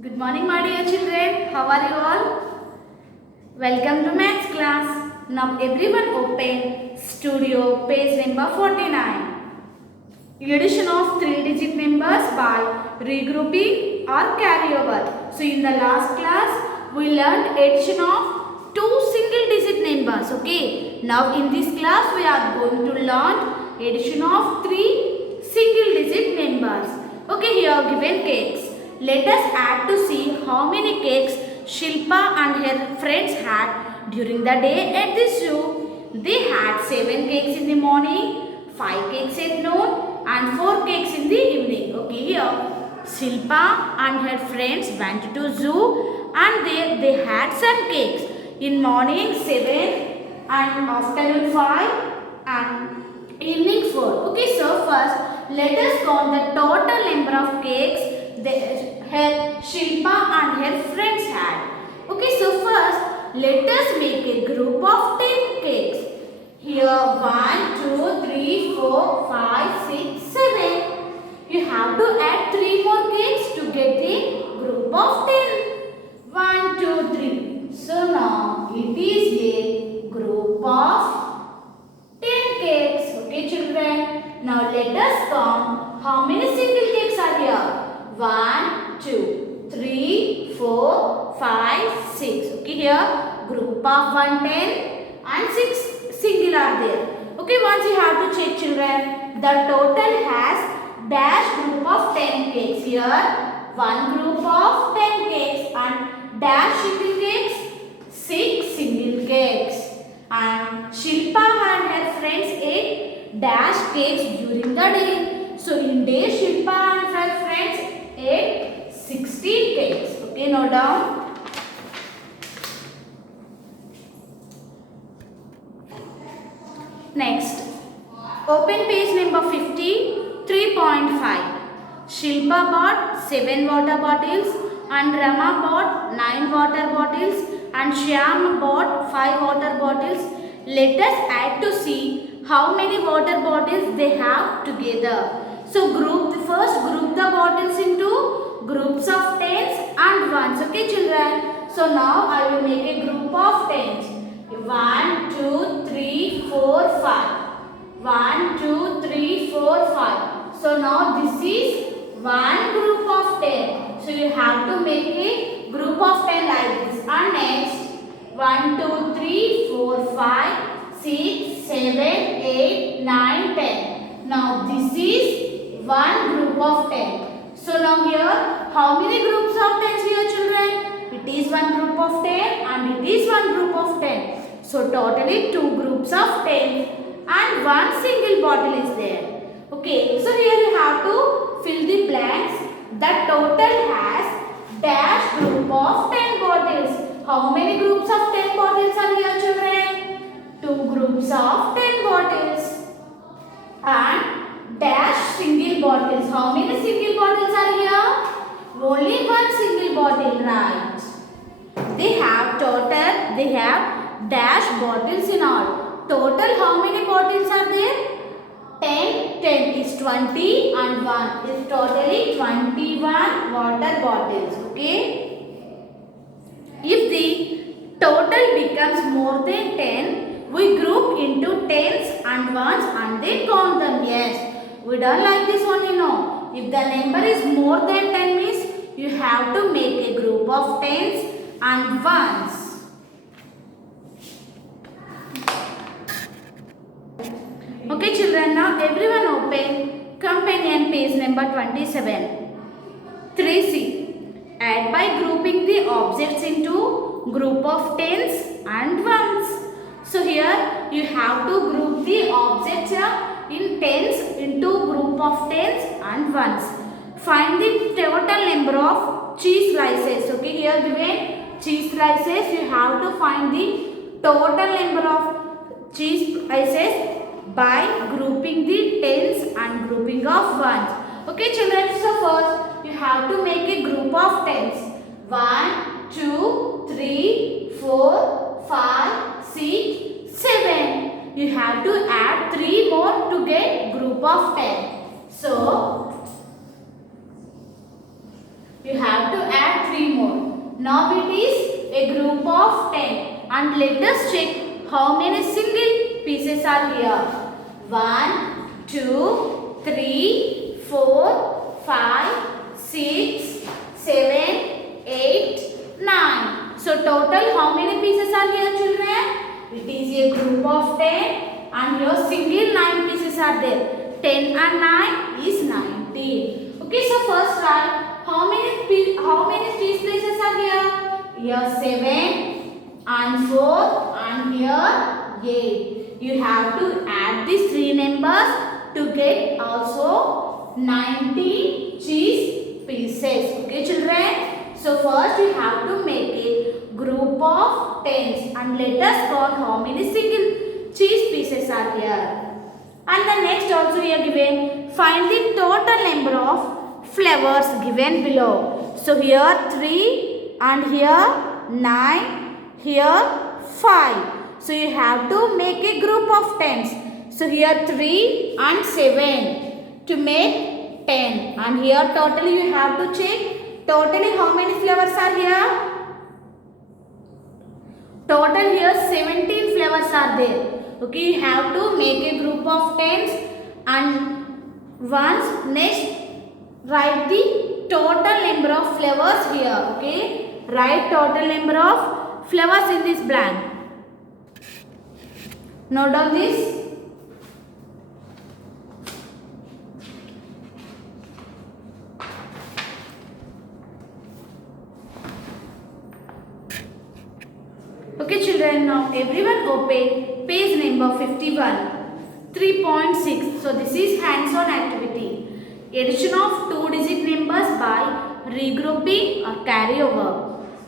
Good morning, my dear children. How are you all? Welcome to maths class. Now everyone open studio page number 49. Addition of three-digit numbers by regrouping or carryover. So in the last class we learned addition of two single-digit numbers. Okay. Now in this class we are going to learn addition of three single-digit numbers. Okay. Here given cakes. Let us add to see how many cakes Shilpa and her friends had during the day at the zoo. They had 7 cakes in the morning, 5 cakes at noon and 4 cakes in the evening. Okay, here Shilpa and her friends went to zoo and they had some cakes. In morning 7 and afternoon 5 and evening 4. Okay, so first let us count the total number of cakes Shilpa and her friends had. Okay, so first let us make a group of 10 cakes. Here 1, 2, 3, 4, 5, 6, 7. You have to add 3 more cakes to get a group of 10. 1, 2, 3. So now it is a group of 10 cakes. Okay, children. Now let us count how many single cakes are here. 1, 2, 3, 4, 5, 6. Okay, here group of 1, 10 and 6 single are there. Okay, once you have to check, children, the total has dash group of 10 cakes. Here one group of 10 cakes and dash single cakes 6 single cakes. And Shilpa and her friends ate dash cakes during the day. So in day Shilpa and her friends ate 16 cakes. Okay, note down. Next, open page number 50, 3.5. Shilpa bought 7 water bottles and Rama bought 9 water bottles and Shyam bought 5 water bottles. Let us add to see how many water bottles they have together. So first group the bottles into groups of tens and ones. Okay, children. So now I will make a group of tens. 1, 2, 3, 4, 5. 1, 2, 3, 4, 5. So now this is one group of 10. So you have to make a group of 10 like this. And next 1, 2, 3, 4, 5, 6, 7, 8, 9, 10. Now this is one group of 10. So now here how many groups of 10s here, children? It is one group of 10 and it is one group of 10. So totally two groups of 10 and one single bottle is there. Okay, so here you have to fill the blanks. The total has dash group of 10 bottles. How many groups of 10 bottles are here, children? Two groups of 10 bottles. And dash single bottles. How many single bottles are here? Only one single bottle, right? They have dash bottles in all. Total how many bottles are there? 10. 10 is 20 and 1 is totally 21 water bottles. Okay. If the total becomes more than 10, we group into tens and ones and then count them. Yes. We don't like this only, no. If the number is more than 10 means you have to make a group of tens and ones. Okay, children, now everyone open companion page number 27. 3C. Add by grouping the objects into group of tens and ones. So here you have to group the objects in tens into group of tens and ones. Find the total number of cheese slices. Okay, here given cheese slices, you have to find the total number of cheese slices by grouping the tens and grouping of ones. Okay, children, so first you have to make a group of tens. 1, 2, 3, 4, 5, 6, 7. You have to add 3 more to get group of 10. So you have to add 3 more. Now it is a group of 10. And let us check how many single pieces are here. 1, 2, 3, 4, 5, 6, 7, 8, 9. So total how many pieces are here, children? It is a group of 10 and here single 9 pieces are there. 10 and 9 is 19. Okay, so first write how many cheese pieces are here? Here 7 and 4 and here 8. You have to add these three numbers to get also 19 cheese pieces. Okay, children. So first we have to make a group of tens and let us count how many single cheese pieces are here. And the next also we are given find the total number of flowers given below. So here 3 and here 9, here 5. So you have to make a group of tens. So here 3 and 7 to make 10 and here totally you have to check. Totally how many flowers are here? Total here 17 flowers are there. Okay, you have to make a group of tens and once next write the total number of flowers here. Okay, write total number of flowers in this blank. Note down this. Okay children, now everyone open page number 51, 3.6. So this is hands-on activity. Addition of two-digit numbers by regrouping or carryover.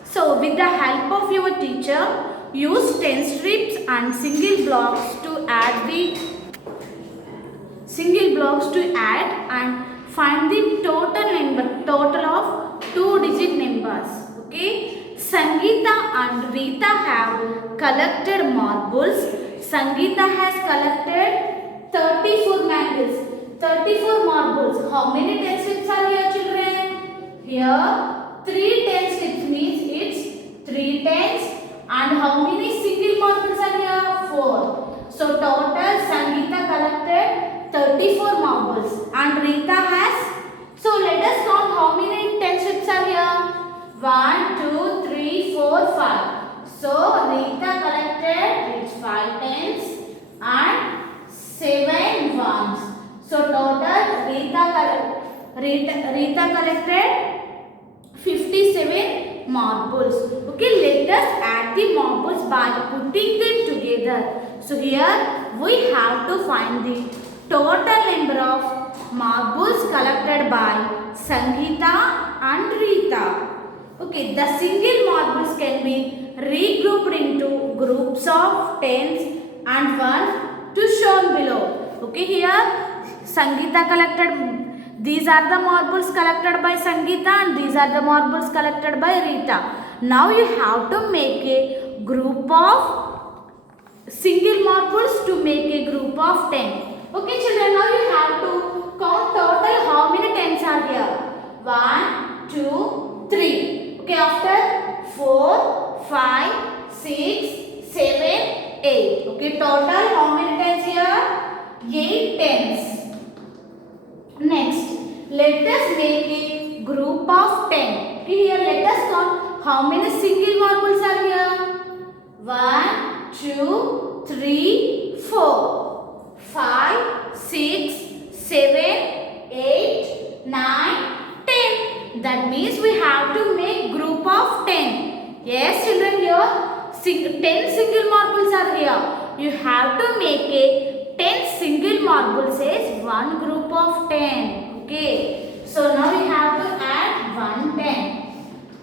So with the help of your teacher, use 10 strips and single blocks to add and find the total of two-digit numbers. Okay. Sangeeta and Rita have collected marbles. Sangeeta has collected 34 marbles. 34 marbles. How many 10 strips are here, children? Here 3 10 strips means it's 3 tens. And how many single marbles are here? 4. So total Sangeeta collected 34 marbles and Rita has. So let us count how many 10 strips are here. 1, 2, 3, 4, 5. So Rita collected 5 tens and 7 ones. So total Rita collected 57 marbles. Okay, let us add the marbles by putting them together. So here we have to find the total number of marbles collected by Sangeeta and Rita. Okay, the single marbles can be regrouped into groups of tens and ones to shown below. Okay, here Sangeeta collected, these are the marbles collected by Sangeeta and these are the marbles collected by Rita. Now you have to make a group of single marbles to make a group of 10. Okay children, now you have to count total how many tens are here. 1, 2, 3. Okay, after 4, 5, 6, 7, 8. Okay, total how many tens here? 8 tens. Next, let us make a group of 10. Okay, here let us count how many single marbles are here. 1, 2, 3, 4, 5, 6, 7, 8, 9, 10. That means we have to make group of 10. Yes children, here 10 single marbles are here. You have to make a 10 single marbles as one group of 10. Okay. So now we have to add 1 10.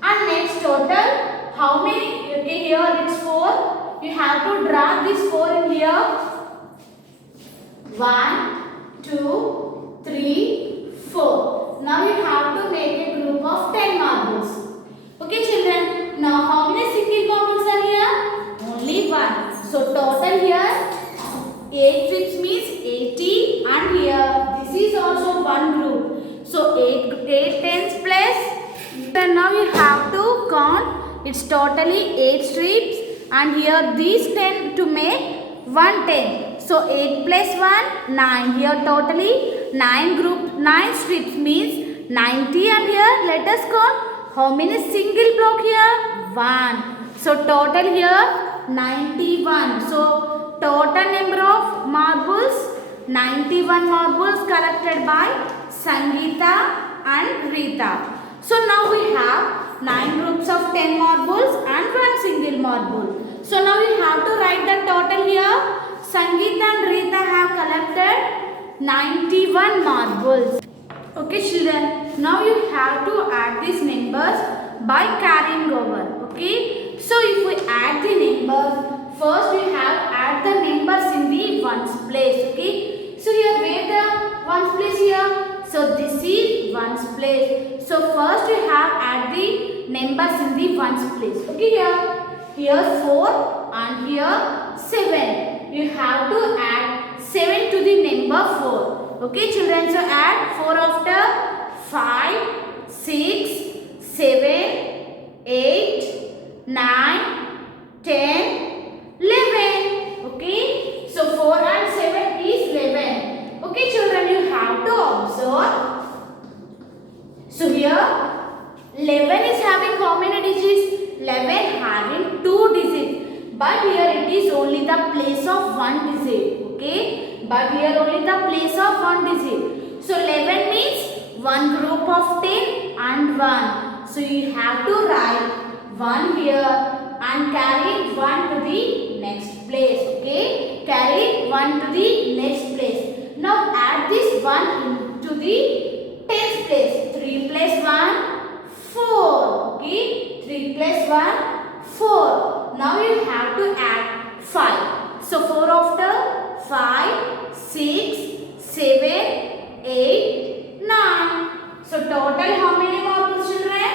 And next total, how many? Okay, here it's 4. You have to drag this 4 in here. 1, 2, 3, 4. Now you have to make a group of 10 marbles. Okay children, now how many single marbles are here? Only 1. So total here 8 strips means 80 and here this is also one group. So 8 tens plus. Then now you have to count. It's totally 8 strips, and here these 10 to make 110. So 8 plus 1 9. Here totally 9 strips means 90, and here let us count how many single block here? 1. So total here 91. So total number of marbles 91 marbles collected by Sangeeta and Rita. So now we have 9 groups of 10 marbles and 1 single marble. So now we have to write the total here. Sangeeta and Rita have collected 91 marbles. Okay children, now you have to add these numbers by carrying over. Okay, so if we add the numbers, first we have add the numbers in the ones place. Okay, so here where the ones place here? So this is ones place. So first we have add the numbers in the ones place. Okay, here 4 and here 7. You have to add 7 to the number 4. Okay children, so add 4 after 5, 6, 7, 8, 9, 10, 11. Okay, so 4 and 7 is 11. Okay children, you have to observe. So here 11 is having how many digits? 11 having 2 digits. But here it is only the place of 1 digit. Okay, but here only the place of 1 digit. So 11 means one group of 10 and 1. So you have to write 1 here and carry 1 to the next place. Okay, carry 1 to the next place. Now add this 1 to the 10th place. 3 plus 1, 4. Okay, 3 plus 1, 4. Now you have to add 5. So 4 after 5, 6, 7, 8, 9. So total how many marbles children?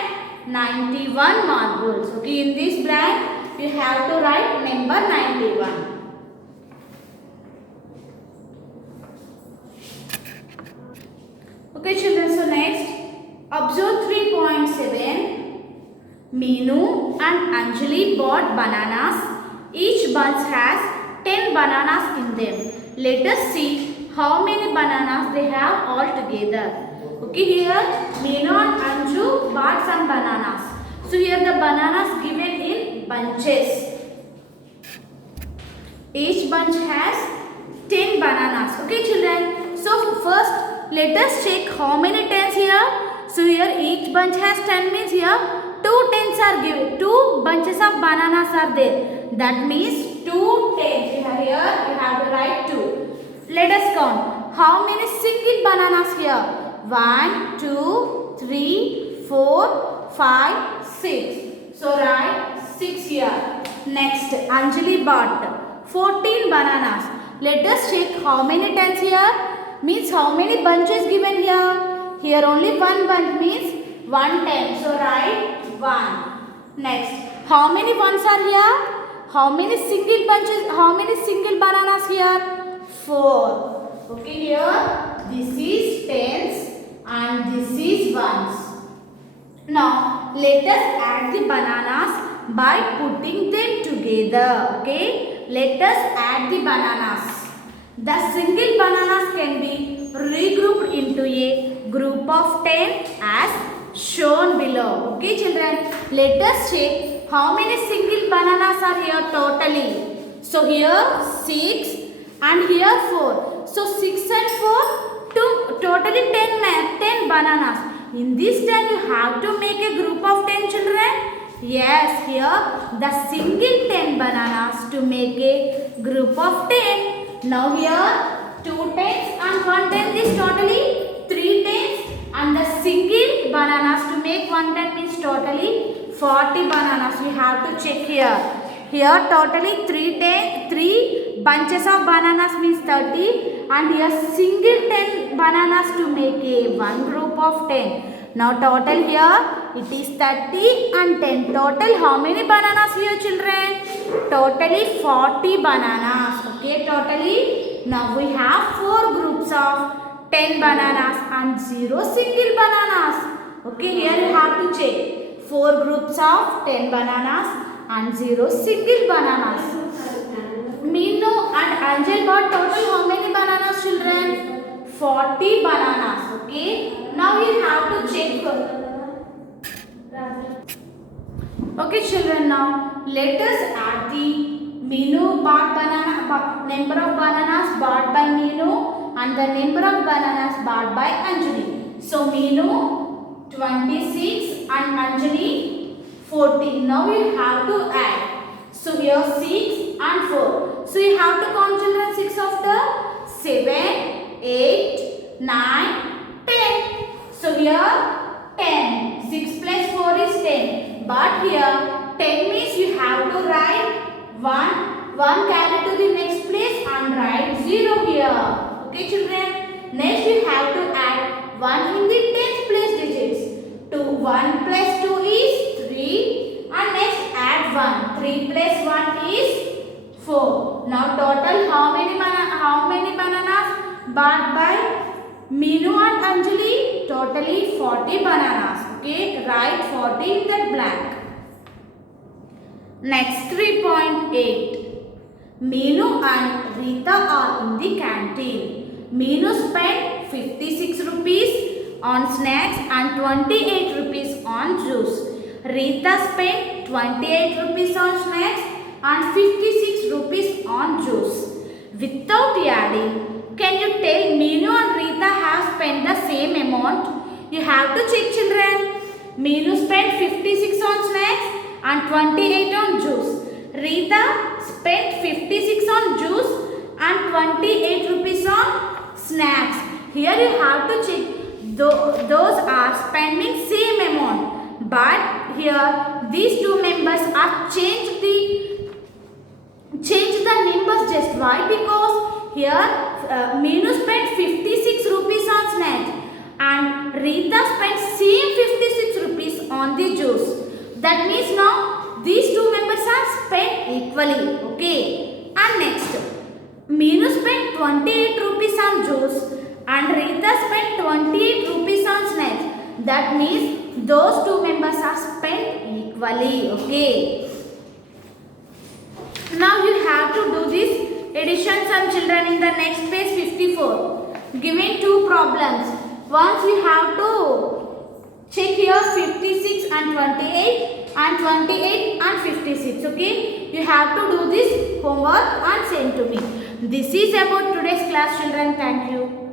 91 marbles. Okay, in this blank you have to write number 91. Okay children, so next observe 3.7. Meenu and Anjali bought bananas. Each bunch has 10 bananas in them. Let us see how many bananas they have all together. Okay, here Meenu and Anju bought some bananas. So here the bananas given in bunches. Each bunch has 10 bananas. Okay children, so first let us check how many tens here. So here each bunch has 10 means here 2 tens are given. 2 bunches of bananas are there. That means 2 tens. Here you have to write 2. Let us count. How many single bananas here? 1, 2, 3, 4, 5, 6. So write 6 here. Next, Anjali bought 14 bananas. Let us check how many tens here. Means how many bunches given here. Here only one bunch means 1 10. So write 1. Next, how many ones are here? How many single bunches? How many single bananas here? 4. Okay, here this is tens and this is ones. Now let us add the bananas by putting them together. Okay, let us add the bananas. The single bananas can be regrouped into a group of 10 as shown below. Okay children, let us check how many single bananas are here totally. So here 6 and here 4. So 6 and 4 to totally 10 bananas. In this 10 you have to make a group of 10 children. Yes, here the single 10 bananas to make a group of 10. Now here 2 tens and 1 10 is totally 3 tens, and the single bananas to make 1 10 means totally 40 bananas. We have to check here. Here totally 3 bunches of bananas means 30, and here single 10 bananas to make a one group of 10. Now total here it is 30 and 10. Total how many bananas here children? Totally 40 bananas. Okay, totally now we have 4 groups of 10 bananas and 0 single bananas. Okay, here you have to check. 4 groups of 10 bananas and 0 single bananas. Meenu and Angel bought total how many bananas, children? 40 bananas. Okay. Now you have to check. Okay, children. Now let us add the Meenu bought number of bananas bought by Meenu and the number of bananas bought by Anjali. So Meenu 26 and Anjali 14. Now you have to add. So here 6 and 4. So you have to count, children, 6 after 7, 8, 9, 10. So here 10. 6 plus 4 is 10. But here 10 means you have to write 1 carry to the next place and write 0 here. Okay, children. Next you have to add 1 in the 10th place digits. 1 plus 2 is 3 and next add 1. 3 plus 1 is 4. Now total how many bananas bought by Meenu and Anjali? Totally 40 bananas. Okay, write 40 in that blank. Next 3.8. Meenu and Rita are in the canteen. Meenu spent 56 rupees on snacks and 28 rupees on juice. Rita spent 28 rupees on snacks and 56 rupees on juice. Without adding, can you tell Meenu and Rita have spent the same amount? You have to check, children. Meenu spent 56 on snacks and 28 on juice. Rita spent 56 on juice and 28 rupees on snacks. Here you have to check. Those are spending same amount. But here these two members are change the numbers just. Why? Because here Meenu spent 56 rupees on snacks and Rita spent same 56 rupees on the juice. That means now these two members are spent equally. Okay. And next, Meenu spent 28 rupees on juice and Rita spent 28 rupees on snacks. That means those two members are spent equally. Okay. Now you have to do this addition, some children, in the next page 54. Given two problems. Once you have to check here 56 and 28 and 28 and 56. Okay. You have to do this homework and send to me. This is about today's class, children. Thank you.